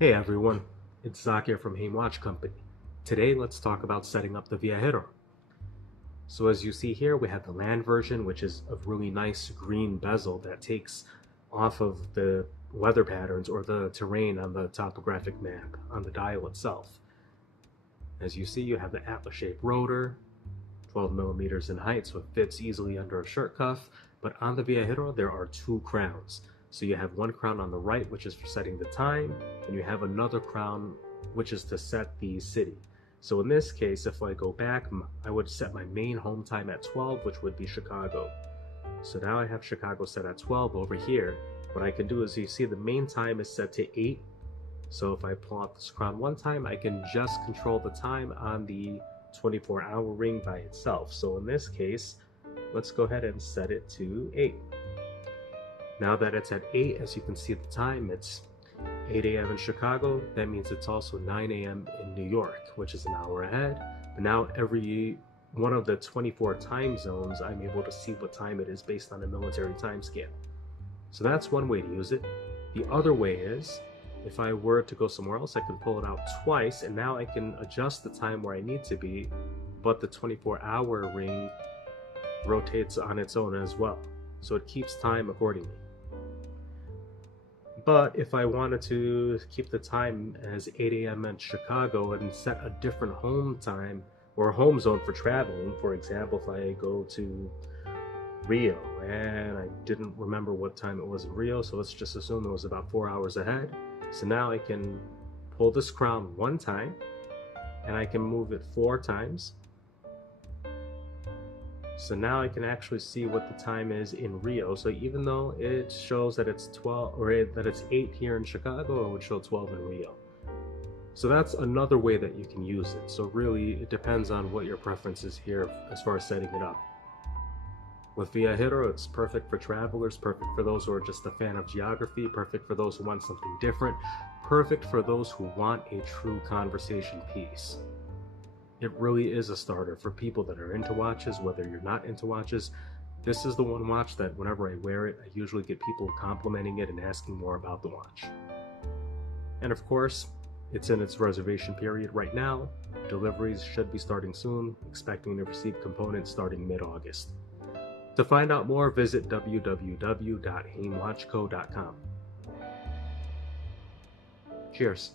Hey everyone, it's Zach here from Watch Company. Today let's talk about setting up the Viajero. So as you see here, we have the land version, which is a really nice green bezel that takes off of the weather patterns or the terrain on the topographic map on the dial itself. As you see, you have the atlas-shaped rotor, 12 millimeters in height, so it fits easily under a shirt cuff. But on the Viajero, there are two crowns. So you have one crown on the right, which is for setting the time, and you have another crown, which is to set the city. So in this case, if I go back, I would set my main home time at 12, which would be Chicago. So now I have Chicago set at 12 over here. What I can do is, you see the main time is set to 8. So if I pull out this crown one time, I can just control the time on the 24-hour ring by itself. So in this case, let's go ahead and set it to 8. Now that it's at 8, as you can see the time, it's 8 a.m. in Chicago. That means it's also 9 a.m. in New York, which is an hour ahead. But now every one of the 24 time zones, I'm able to see what time it is based on a military time scale. So that's one way to use it. The other way is, if I were to go somewhere else, I can pull it out twice, and now I can adjust the time where I need to be, but the 24-hour ring rotates on its own as well. So it keeps time accordingly. But if I wanted to keep the time as 8 a.m. in Chicago and set a different home time or home zone for traveling, for example, if I go to Rio and I didn't remember what time it was in Rio, so let's just assume it was about 4 hours ahead. So now I can pull this crown one time and I can move it 4 times. So now I can actually see what the time is in Rio. So even though it shows that it's 12 or that it's 8 here in Chicago, it would show 12 in Rio. So that's another way that you can use it. So really, it depends on what your preference is here as far as setting it up. With Viajero, it's perfect for travelers, perfect for those who are just a fan of geography, perfect for those who want something different, perfect for those who want a true conversation piece. It really is a starter for people that are into watches. Whether you're not into watches, this is the one watch that whenever I wear it, I usually get people complimenting it and asking more about the watch. And of course, it's in its reservation period right now. Deliveries should be starting soon, expecting to receive components starting mid-August. To find out more, visit www.hamewatchco.com. Cheers.